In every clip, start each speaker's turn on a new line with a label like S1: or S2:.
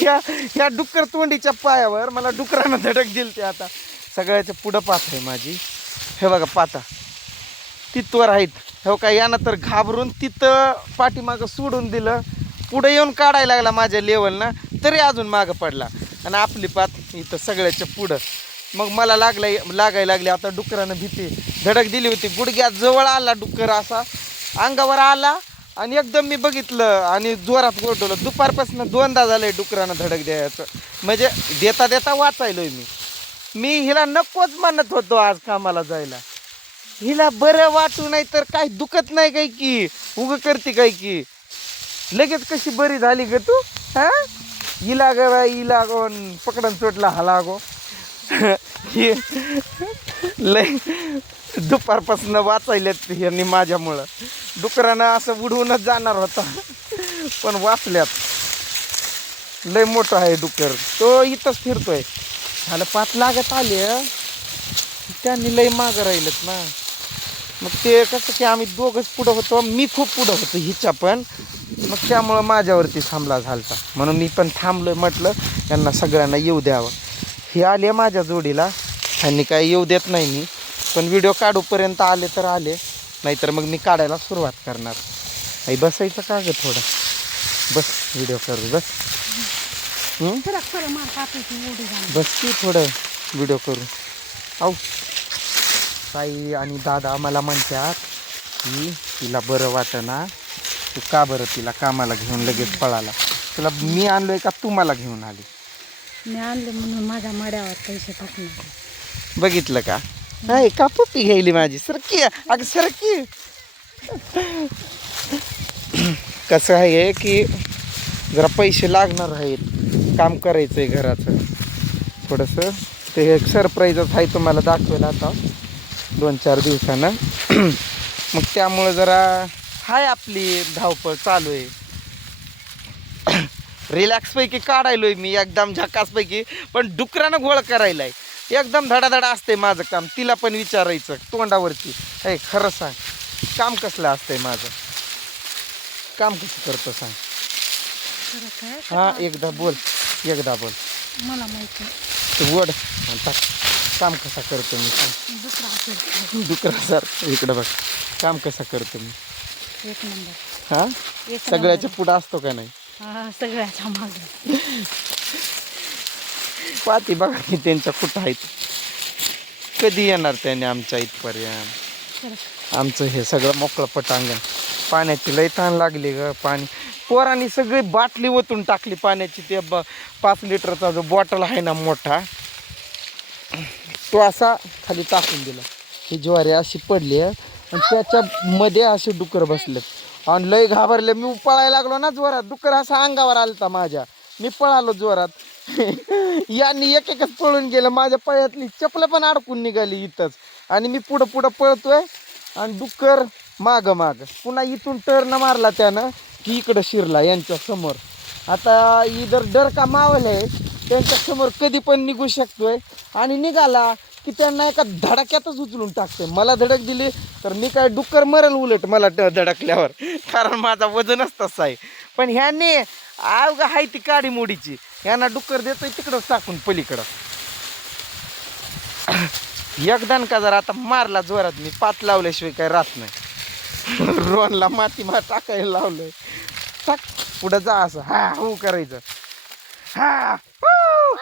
S1: ह्या ह्या डुक्कर तोंडीच्या पायावर मला डुकरानं धडक दिली ते आता. सगळ्याच्या पुढं पात आहे माझी. हे बघा पाता. तिथवर आहेत. हो का यानं तर घाबरून तिथं पाठीमागं सोडून दिलं. पुढे येऊन काढायला लागला माझ्या लेवलनं तरी अजून मागं पडला. आणि आपली पात इथं सगळ्याच्या पुढं. मग मला लागलाय लागायला लागली आता डुकरानं भीती. धडक दिली होती. गुडघ्यात जवळ आला डुक्कर असा. अंगावर आला. आणि एकदम मी बघितलं आणि जोरात गोठवलं. दुपारपासून दोनदा झालंय डुकरानं धडक द्यायचं. म्हणजे देता देता वाचायलोय मी. मी हिला नकोच म्हणत होतो आज कामाला जायला. हिला बरं वाटू नाही तर काय दुखत नाही काय की? उग करते काय की? लगेच कशी बरी झाली ग तू? हा? हिला ग हिला गो पकडन पकडून चोटला हला गो लय दुपारपासून वाचायल्यात ह्यांनी माझ्यामुळं. डुकरानं असं उडवूनच जाणार होता. पण वाचल्यात. लय मोठं आहे डुकर. तो इथंच फिरतोय. झालं पाच लागत आले त्यांनी लय मागं राहिलेत ना. मग ते कसं की आम्ही दोघंच पुढं होतो. मी खूप पुढं होतो हिच्या पण. मग त्यामुळं माझ्यावरती थांबला झालता. म्हणून मी पण थांबलोय म्हटलं यांना सगळ्यांना येऊ द्यावं. हे आले माझ्या जोडीला. त्यांनी काय येऊ देत नाही मी. पण व्हिडिओ काढूपर्यंत आले तर आले. नाहीतर मग मी काढायला सुरुवात करणार. आई बसायचं का ग थोडं? बस व्हिडिओ करू बस. हं? बस की थोडं व्हिडिओ करू. आऊ. ताई आणि दादा मला म्हणतात की तिला बरं वाटेना तू का बरं तिला कामाला घेऊन लगेच पळाला? तुला मी आणलोय का तू मला घेऊन आली?
S2: मी आणले म्हणून माझ्या मड्यावर पैसे टाकणार
S1: बघितलं का? नाही का पप्पी घ्यायली माझी. सरकी अगं सरकी. कसं आहे की जरा पैसे लागणार आहेत. काम करायचं आहे घराचं. थोडंसं. ते एक सरप्राईजच आहे तुम्हाला दाखवेल आता. दोन चार दिवसानं. मग त्यामुळं जरा हाय आपली धावपळ चालू आहे. रिलॅक्सपैकी काढायलो आहे मी एकदम झकासपैकी. पण डुकरानं करायला आहे एकदम धडाधडा असते माझं काम. तिला पण विचारायचं तोंडावरती. हे खरं सांग. काम कसलं असतंय माझं? काम कसं करतो सांग? हा एकदा बोल. एकदा बोल.
S2: मला माहिती
S1: तू वड टाक काम कसा करतो मी सांग. डुकरा सर इकडं बघ. काम कसा करतो मी?
S2: एक नंबर.
S1: हा? सगळ्याच्या पुढं असतो का नाही.
S2: हा सगळ्याच्या मागे.
S1: पाहते बघा की त्यांच्या कुठं आहेत. कधी येणार त्याने आमच्या इथपर्यंत? आमचं हे सगळं मोकळं पटांगण. पाण्याची लय ताण लागली ग पाणी. पोरांनी सगळी बाटली ओतून टाकली पाण्याची. ते ब पाच लिटरचा जो बॉटल आहे ना मोठा तो असा खाली टाकून दिला. ही ज्वारी अशी पडली आणि त्याच्यामध्ये असे डुकर बसले. आणि लय घाबरले. मी पळायला लागलो ना जोरात. डुकर असा अंगावर आलता माझ्या. मी पळालो जोरात. यांनी एक एकच पळून गेलं. माझ्या पळ्यातली चपलं पण अडकून निघाली इथंच. आणि मी पुढं पुढं पळतोय आणि डुक्कर माग माग. पुन्हा इथून टर्न मारला त्यानं की इकडं शिरला यांच्या समोर. आता इधर डर का मावल आहे त्यांच्यासमोर कधी पण निघू शकतोय. आणि निघाला की त्यांना एका धडक्यातच उचलून टाकते मला धडक दिली तर मी काय डुक्कर मरल उलट मला धडकल्यावर. कारण माझा वजनच तसा आहे. पण ह्याने आवग हाय ती काडी ह्यांना डुक्कर देतोय तिकडं टाकून पलीकडं एकदान का जरा आता मारला जोरात मी पात लावल्याशिवाय काय राहत नाही रोनला माती मा टाकायला लावलंय टाक पुढं जा असं हा हो करायचं हा हू.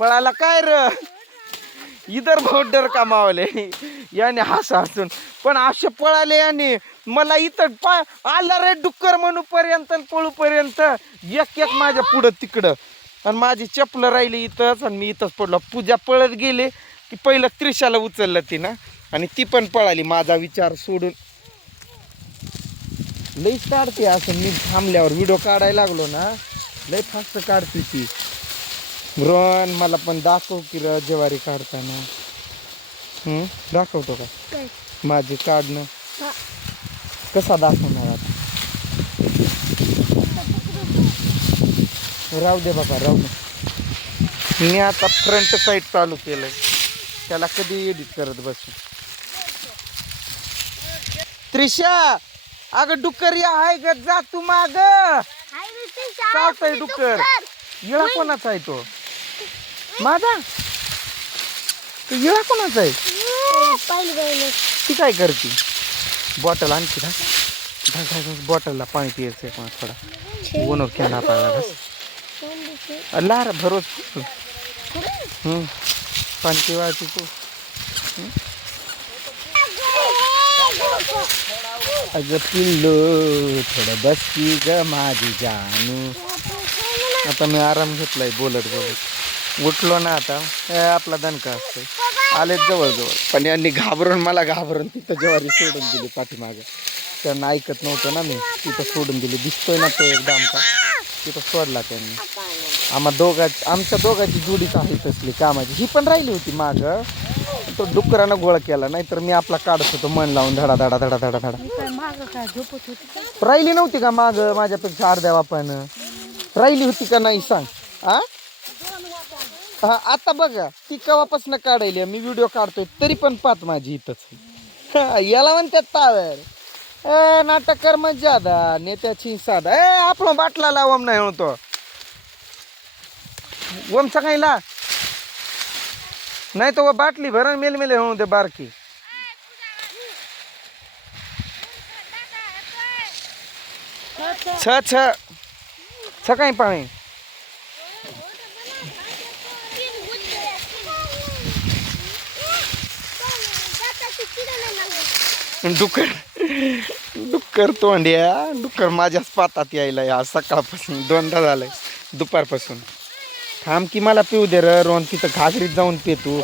S1: पळाला काय र? इधर बहुत डर याने हस हसून. पण असे पळाले याने. मला इथं पा आला रे डुक्कर म्हणू पर्यंत पळू पर्यंत एक एक माझ्या पुढं तिकडं. आणि माझी चपलं राहिली इथंच आणि मी इथंच पडलो. पूजा पळत गेले की पहिलं त्रिशाला उचललं तिनं. आणि ती पण पळाली माझा विचार सोडून. लईच काढते असं मी थांबल्यावर. व्हिडिओ काढायला लागलो ना लई फास्ट काढते ती. रन मला पण दाखव की र ज्वारी काढताना. हम्म दाखवतो का? माझे काढणं. कसा दाखवणार आता? राहू दे बाबा राहू दे. मी आता फ्रंट साईड चालू केलंय. त्याला कधी एडिट करत बसू? त्रिशा अगं डुक्कर या आहे ग जा तू माग. चालतंय डुक्कर येळा कोणाचा आहे तो? माझा? तो येळा कोणाचा आहे? ती काय करते? बॉटल आणखी घास बॉटलला पाणी पियायचं आहे कोणा थोडा. बनव कॅना पाळला घास लार भरोस हम्म. पाणी पिवायची तू. अगं पिल्लो थोडं बसती ग माझी जानू. आता मी आराम घेतलाय बोलत बोलत. उठलो ना आता. आपला दणका असतोय. आले जवळ जवळ पण यांनी घाबरून मला घाबरून तिथं ज्वारी सोडून दिली पाठीमागं. त्यांना ऐकत नव्हतं ना मी. तिथं सोडून दिली. दिसतोय ना तो एकदा आमचा तिथं सोडला त्यांनी. आम्हा दोघा आमच्या दोघांची जोडीच आहे तसली कामाची. ही पण राहिली होती माग. तो डुकरानं गोळ केला. नाहीतर मी आपला काढत होतो. मन लावून धडा धडा धडा धडा धडा. राहिली नव्हती का माग? माझ्यापेक्षा अर्ध्या वापान राहिली होती का नाही सांग. आ? हा आता बघा ती कवापासून काढायली मी व्हिडिओ काढतोय तरी पण पाहत माझी इथंच. याला म्हणतात पावर ए नाटक कर मग जादा नेत्याची साधा. ए आपण बाटला लावम नाही म्हणतो ओमचा काही ला नाही तर व बाटली भरण मेल मेले होऊ दे बारकी. छ छ. छ काही पाणी. डुक्कर डुक्कर तोंड्या डुक्कर माझ्याच पातात यायला या सकाळपासून दोनदा झालंय दुपारपासून थांब की मला पिऊ दे र रोन तिथं घागरीत जाऊन पे तू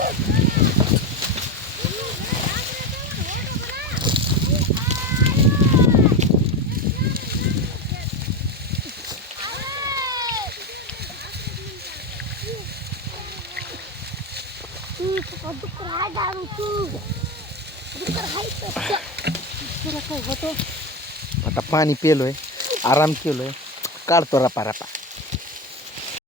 S1: आता पाणी पेलोय आराम केलोय. काढतो रपा रपा.